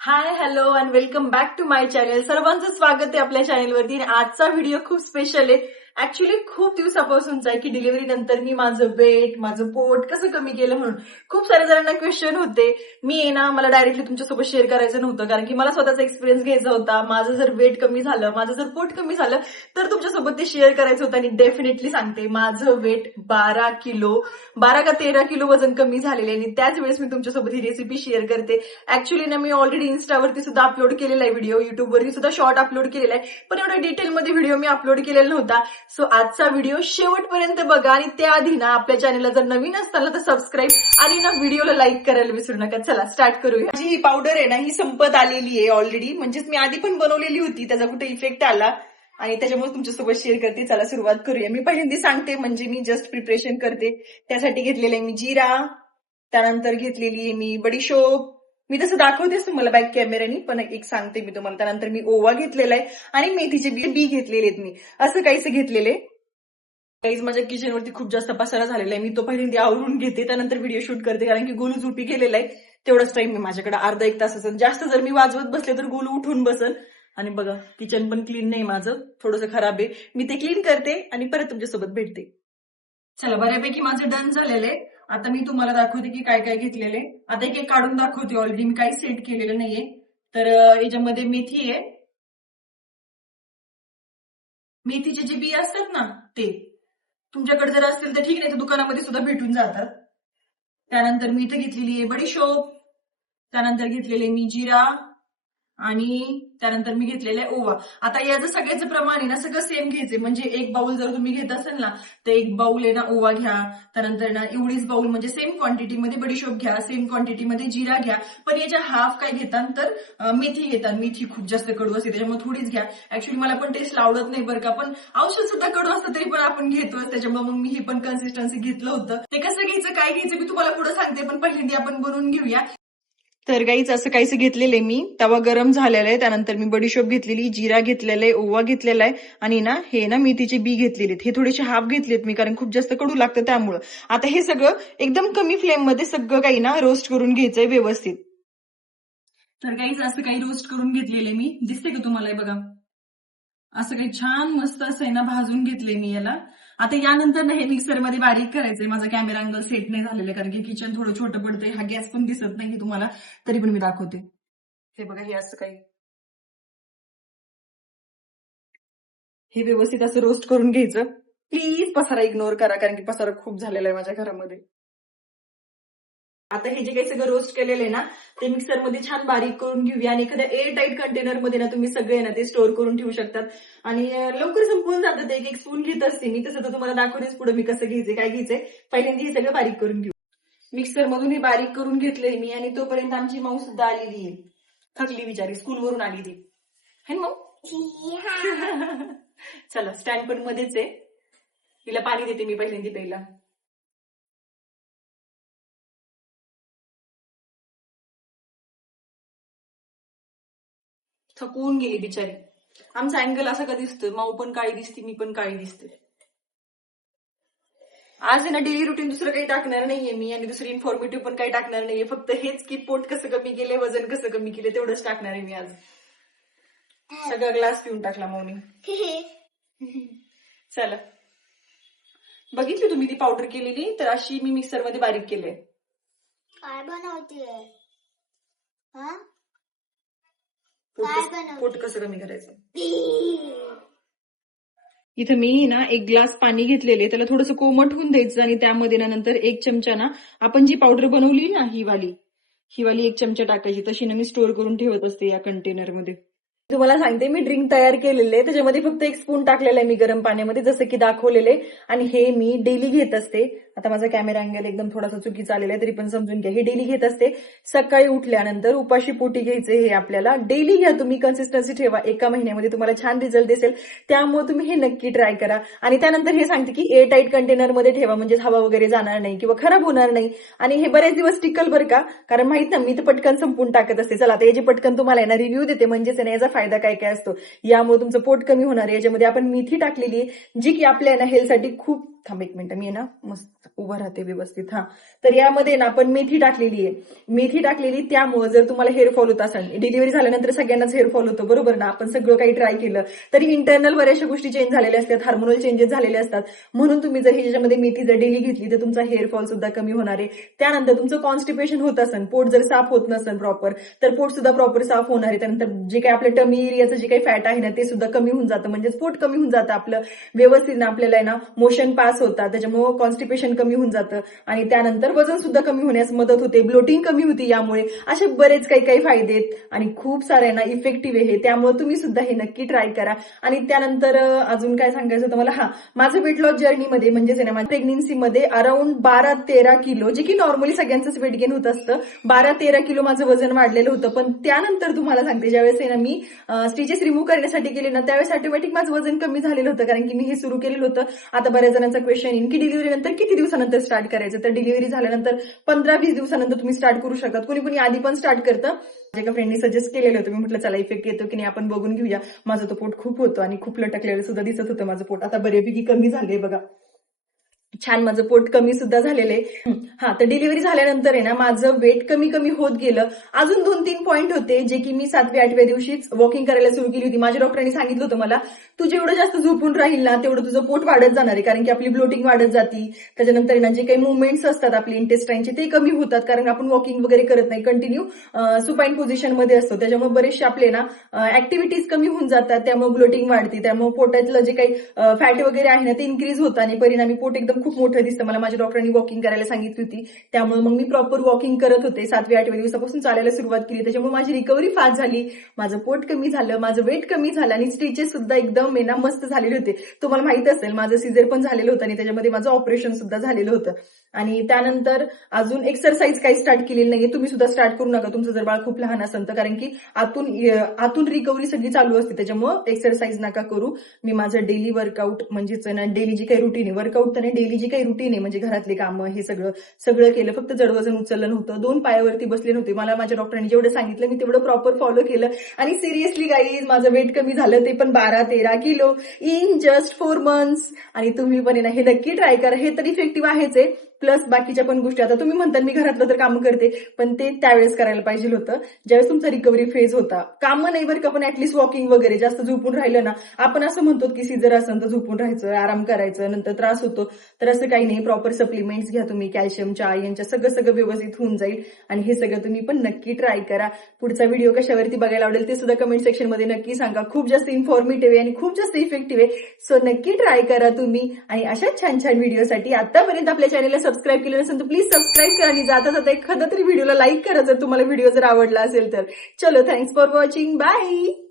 High hello and welcome back to my channel. सर्वांचं स्वागत आहे आपल्या चॅनलवरती. आणि आजचा व्हिडिओ खूप स्पेशल आहे. ऍक्च्युली खूप दिवसापासूनचा आहे की डिलिव्हरी नंतर मी माझं वेट, माझं पोट कसं कमी केलं म्हणून खूप साऱ्या जणांना क्वेश्चन होते. मी आहे ना, मला डायरेक्टली तुमच्यासोबत शेअर करायचं नव्हतं, कारण की मला स्वतःचा एक्सपिरियन्स घ्यायचा होता. माझं जर वेट कमी झालं, माझं जर पोट कमी झालं तर तुमच्यासोबत ते शेअर करायचं होतं. आणि डेफिनेटली सांगते, माझं वेट 12 का 13 किलो वजन कमी झालेले. आणि त्याच वेळेस मी तुमच्यासोबत ही रेसिपी शेअर करते. ऍक्च्युली ना, मी ऑलरेडी इन्स्टावरती सुद्धा अपलोड केलेला आहे व्हिडिओ, युट्यूबवरती सुद्धा शॉर्ट अपलोड केलेला आहे, पण एवढा डिटेलमध्ये व्हिडिओ मी अपलोड केलेला नव्हता. सो आजचा व्हिडिओ शेवटपर्यंत बघा. आणि त्याआधी ना, आपल्या चॅनलला जर नवीन असताना तर सबस्क्राईब आणि ना व्हिडिओला लाईक करायला विसरू नका. चला स्टार्ट करूया. माझी ही पावडर आहे ना, ही संपत आलेली आहे ऑलरेडी. म्हणजेच मी आधी पण बनवलेली होती, त्याचा कुठे इफेक्ट आला आणि त्याच्यामुळे तुमच्यासोबत शेअर करते. चला सुरुवात करूया. मी पहिल्यांदा सांगते, म्हणजे मी जस्ट प्रिपरेशन करते. त्यासाठी घेतलेलं आहे मी जिरा, त्यानंतर घेतलेली आहे मी बडीशोप. मी तसं दाखवतेच तुम्हाला बॅक कॅमेऱ्यानी, पण एक सांगते मी तुम्हाला. त्यानंतर मी ओवा घेतलेला आहे आणि मेथीचे बी घेतलेले आहेत. मी असं काहीसे घेतलेले. काहीच माझ्या किचनवरती खूप जास्त पसारा झालेला आहे. मी तो पहिल्यांदा आवरून घेते, त्यानंतर व्हिडिओ शूट करते, कारण की गोलू झोपी गेलेला आहे. तेवढाच टाइम मी माझ्याकडे अर्धा एक तासाचा. जास्त जर मी वाजवत बसले तर गोलू उठून बसल. आणि बघा, किचन पण क्लीन नाही माझं, थोडंसं खराब आहे. मी ते क्लीन करते आणि परत तुमच्यासोबत भेटते. चला, बऱ्यापैकी माझं डन झालेलं आहे. आता मी तुम्हाला दाखवते की काय काय घेतलेले. आता एक एक काढून दाखवते. ऑलरेडी मी काही सेट केलेलं नाहीये. तर याच्यामध्ये मेथी आहे. मेथीचे जे बी असतात ना, ते तुमच्याकडे जर असतील तर ठीक, नाही तर दुकानामध्ये सुद्धा भेटून जातात. त्यानंतर मी इथे घेतलेली आहे बडीशोप. त्यानंतर घेतलेले मी जिरा आणि त्यानंतर मी घेतलेला आहे ओवा. आता याचं सगळ्याचं प्रमाण आहे ना, सगळं सेम घ्यायचे. म्हणजे एक बाउल जर तुम्ही घेत असाल ना, तर एक बाउल आहे ना ओवा घ्या. त्यानंतर ना एवढीच बाउल, म्हणजे सेम क्वांटिटीमध्ये बडीशोप घ्या, सेम क्वांटिटीमध्ये जिरा घ्या. पण याच्या हाफ काय घेतात तर मेथी घेतात. मेथी खूप जास्त कडू असते, त्याच्यामुळे थोडीच घ्या. ऍक्च्युली मला पण टेस्ट आवडत नाही बरं का, पण औषध सुद्धा कडू असतं तरी पण आपण घेतोच, त्याच्यामुळे मग मी हे पण कन्सिस्टन्सी घेतलं होतं. ते कसं घ्यायचं, काय घ्यायचं मी तुम्हाला पुढे सांगते, पण पहिल्यांदा आपण बनवून घेऊया. तर गाईच असं काहीच घेतलेलं आहे मी. तवा गरम झालेला आहे. त्यानंतर मी बडीशोप घेतलेली, जिरा घेतलेला आहे, ओवा घेतलेला आहे आणि ना हे ना मेथीचे बी घेतलेले आहेत. हे थोडेसे हाफ घेतलेत मी, कारण खूप जास्त कडू लागतं त्यामुळं. आता हे सगळं एकदम कमी फ्लेम मध्ये सगळं काही ना रोस्ट करून घ्यायचंय व्यवस्थित. तर गाईच असं काही रोस्ट करून घेतलेले मी. दिसते का तुम्हाला? बघा, असं काही छान मस्त असं आहे ना भाजून घेतले मी याला. आता यानंतर ना हे मिक्सरमध्ये बारीक करायचंय. माझा कॅमेरा अँगल सेट नाही झालेला, कारण की किचन थोडं छोटं पडतंय. हा गॅस पण दिसत नाही तुम्हाला, तरी पण मी दाखवते. हे बघा, हे असं काही हे व्यवस्थित असं रोस्ट करून घ्यायचं. प्लीज पसारा इग्नोर करा, कारण की पसारा खूप झालेला आहे माझ्या घरामध्ये. आता हे जे काही सगळं रोस्ट केलेलं आहे ना, ते मिक्सरमध्ये छान बारीक करून घेऊया. आणि एखाद्या एअर टाईट कंटेनरमध्ये ना तुम्ही सगळे ना ते स्टोअर करून ठेवू शकतात. आणि लवकर संपून जातं ते. एक एक स्पून घेत असते मी. तसं तर तुम्हाला दाखवतेच पुढे मी कसं घ्यायचंय, काय घ्यायचंय. पहिल्यांदा हे सगळं बारीक करून घेऊ. मिक्सर मधून हे बारीक करून घेतलंय मी. आणि तोपर्यंत आमची माऊ सुद्धा आलेली आहे. थकली बिचारी, स्कूलवरून आली ती. है ना माऊ? चला, स्टँड पण मध्येच आहे. तिला पाणी देते मी पहिल्यांदा प्यायला. थकून गेली बिचारी. आमचा अँगल असा का दिसतोय? माऊ पण काळी दिसते, मी पण काळी दिसते. आज आहे ना डेली रुटीन दुसरं काही टाकणार नाहीये मी, आणि दुसरी इन्फॉर्मेटिव्ह पण काही टाकणार नाहीये. फक्त हेच की पोट कसं कमी केले, वजन कसं कमी केले, तेवढंच टाकणार आहे मी आज. सगळा ग्लास पिऊन टाकला मौनी. चला, बघितली तुम्ही ती पावडर केलेली? तर अशी मी मिक्सरमध्ये बारीक केले. काय बनवते? पोट कसं कमी करायचं. इथं मी ना एक ग्लास पाणी घेतलेले, त्याला थोडंसं कोमट होऊन द्यायचं. आणि त्यामध्ये ना नंतर एक चमचा ना आपण जी पावडर बनवली ना, ही वाली 1 चमचा टाकायची. तशी ना मी स्टोअर करून ठेवत असते या कंटेनरमध्ये. तुम्हाला सांगते, मी ड्रिंक तयार केलेले आहे. त्याच्यामध्ये फक्त 1 स्पून टाकलेला आहे मी गरम पाण्यामध्ये, जसं की दाखवलेले. आणि हे मी डेली घेत असते. आता माझा कॅमेरा अँगल एकदम थोडासा चुकीचा आलेला आहे, तरी पण समजून घ्या. हे डेली घेत असते. सकाळी उठल्यानंतर उपाशी पोटी घ्यायचे हे आपल्याला. डेली घ्या तुम्ही, कन्सिस्टन्सी ठेवा. 1 महिन्यामध्ये तुम्हाला छान रिझल्ट दिसेल. त्यामुळे तुम्ही हे नक्की ट्राय करा. आणि त्यानंतर हे सांगते की एअर टाईट कंटेनरमध्ये ठेवा, म्हणजे हवा वगैरे जाणार नाही किंवा खराब होणार नाही. आणि हे बरेच दिवस टिकल बरं का, कारण माहित ना, मी तर पटकन संपून टाकत असते. चला, आता याची पटकन तुम्हाला ना रिव्ह्यू देते, म्हणजेच याचा फायदा काय काय असतो. यामुळे तुमचं पोट कमी होणार आहे. याच्यामध्ये आपण मेथी टाकलेली आहे, जी की आपल्या हेल्थसाठी खूप थांब एक मिनिट, मी ना मस्त उभं राहते व्यवस्थित. हा, तर यामध्ये ना आपण मेथी टाकलेली आहे. मेथी टाकलेली त्यामुळे जर तुम्हाला हेअरफॉल होत असेल, डिलिव्हरी झाल्यानंतर सगळ्यांनाच हेअरफॉल होतो बरोबर ना, आपण सगळं काही ट्राय केलं तरी इंटरनल बऱ्याचशा गोष्टी चेंज झालेल्या असतात, हार्मोनल चेंजेस झालेले असतात. म्हणून तुम्ही जर ह्याच्यामध्ये मेथी जर डेली घेतली तर तुमचा हेअरफॉल सुद्धा कमी होणार आहे. त्यानंतर तुमचं कॉन्स्टिपेशन होत असेल, पोट जर साफ होत नसेल प्रॉपर, तर पोट सुद्धा प्रॉपर साफ होणार आहे. त्यानंतर जे काही आपल्या टमी एरियाचं जे काही फॅट आहे ना ते सुद्धा कमी होऊन जातं, म्हणजे पोट कमी होऊन जातं आपलं व्यवस्थित ना, आपल्याला ना मोशन पास होतात, त्याच्यामुळे कॉन्स्टिपेशन कमी होऊन जातं आणि त्यानंतर वजन सुद्धा कमी होण्यास मदत होते, ब्लोटिंग कमी होती यामुळे. असे बरेच काही काही फायदे आहेत आणि खूप सारे ना इफेक्टिव्ह आहे. त्यामुळे तुम्ही सुद्धा हे नक्की ट्राय करा. आणि त्यानंतर अजून काय सांगायचं होतं मला, माझं वेट लॉस जर्नीमध्ये म्हणजेच ना माझ्या प्रेग्नन्सीमध्ये अराउंड 12-13 किलो, जे की नॉर्मली सगळ्यांचंच वेट गेन होत असतं, 12-13 किलो माझं वजन वाढलेलं होतं. पण त्यानंतर तुम्हाला सांगते, ज्यावेळेस ना मी स्टिचेस रिमूव्ह करण्यासाठी गेले ना, त्यावेळेस ऑटोमॅटिक माझं वजन कमी झालेलं होतं, कारण की मी हे सुरू केलेलं होतं. आता बऱ्याच जणांचा क्वेश्चन येईल की डिलिव्हरी नंतर किती दिवसानंतर स्टार्ट करायचं, तर डिलिव्हरी झाल्यानंतर 15-20 दिवसानंतर तुम्ही स्टार्ट करू शकता. कुणी कुणी आधी पण स्टार्ट करतं. एका फ्रेंडनी सजेस्ट केलेलं होतं, मी म्हटलं चला इफेक्ट येतो की नाही आपण बघून घेऊया. माझं तो पोट खूप होतं आणि खूप लटकलेलं सुद्धा दिसत होतं माझं पोट. आता बऱ्यापैकी कमी झाले बघा, छान माझं पोट कमी सुद्धा झालेलं आहे. हा, तर डिलिव्हरी झाल्यानंतर आहे ना माझं वेट कमी कमी होत गेलं. अजून 2-3 पॉईंट होते जे की मी 7व्या-8व्या दिवशीच वॉकिंग करायला सुरू केली होती. माझ्या डॉक्टरांनी सांगितलं होतं मला, तू जेवढं जास्त झोपून राहील ना तेवढं तुझं पोट वाढत जाणार आहे, कारण की आपली ब्लोटिंग वाढत जाती. त्याच्यानंतर ना जे काही मुवमेंट्स असतात आपले इंटेस्टाईनचे ते कमी होतात, कारण आपण वॉकिंग वगैरे करत नाही, कंटिन्यू सुपाईन पोझिशनमध्ये असतो. त्याच्यामुळे बरेचसे आपले ना ऍक्टिव्हिटीज कमी होऊन जातात, त्यामुळे ब्लोटिंग वाढते, त्यामुळे पोटातलं जे काही फॅट वगैरे आहे ना ते इन्क्रीज होतं आणि परिणामी पोट एकदम खूप मोठं दिसतं. मला माझ्या डॉक्टरांनी वॉकिंग करायला सांगितली होती, त्यामुळे मग मी प्रॉपर वॉकिंग करत होते. 7व्या-8व्या दिवसापासून चालायला सुरुवात केली, त्याच्यामुळे माझी रिकव्हरी फास्ट झाली, माझं पोट कमी झालं, माझं वेट कमी झालं आणि स्टिचेस सुद्धा एकदम ना मस्त झालेले होते. तुम्हाला माहित असेल माझं सिझर पण झालेलं होतं आणि त्याच्यामध्ये माझं ऑपरेशन सुद्धा झालेलं होतं. आणि त्यानंतर अजून एक्सरसाइज काही स्टार्ट केलेली नाहीये. तुम्ही सुद्धा स्टार्ट करू नका तुमचं जर बाळ खूप लहान असेल तर, कारण की आतून रिकव्हरी सगळी चालू असते, त्याच्यामुळे एक्सरसाइज नका करू. मी माझं डेली वर्कआउट म्हणजेच ना डेली जी काही रुटीन आहे, वर्कआउट तर नाही, डेली जी काही रुटीन आहे म्हणजे घरातले कामं हे सगळं केलं. फक्त जड वजन उचललं नव्हतं, 2 पायावरती बसले नव्हते. मला माझ्या डॉक्टरांनी जेवढं सांगितलं मी तेवढं प्रॉपर फॉलो केलं आणि सिरियसली गाईज माझं वेट कमी झालं, ते पण 12-13 किलो इन जस्ट 4 मंथ्स. आणि तुम्ही पण ना हे नक्की ट्राय करा, हे तर इफेक्टिव्ह आहेच आहे, प्लस बाकीच्या पण गोष्टी. आता तुम्ही म्हणता मी घरातलं तर कामं करते, पण ते त्यावेळेस करायला पाहिजे होतं ज्यावेळेस तुमचा रिकव्हरी फेज होता. कामं नाही बरं का, पण ऍटलीस्ट वॉकिंग वगैरे. जास्त झोपून राहिलं ना, आपण असं म्हणतो की सिझर असेल तर झोपून राहायचं, आराम करायचं, नंतर त्रास होतो, तर असं काही नाही. प्रॉपर सप्लिमेंट्स घ्या तुम्ही, कॅल्शियमच्या, आयर्नच्या, सगळं व्यवस्थित होऊन जाईल. आणि हे सगळं तुम्ही पण नक्की ट्राय करा. पुढचा व्हिडिओ कशावरती बघायला आवडेल ते सुद्धा कमेंट सेक्शन मध्ये नक्की सांगा. खूप जास्त इन्फॉर्मेटिव्ह आहे आणि खूप जास्त इफेक्टिव्ह आहे, सो नक्की ट्राय करा तुम्ही. आणि अशा छान छान व्हिडिओसाठी आतापर्यंत आपल्या चॅनलला सबस्क्राईब केलं नसेल तर प्लीज सबस्क्राईब करा आणि जाता जाता एखादा तरी व्हिडिओला लाईक करा जर तुम्हाला व्हिडिओ जर आवडला असेल तर. चलो, थँक्स फॉर वॉचिंग, बाय.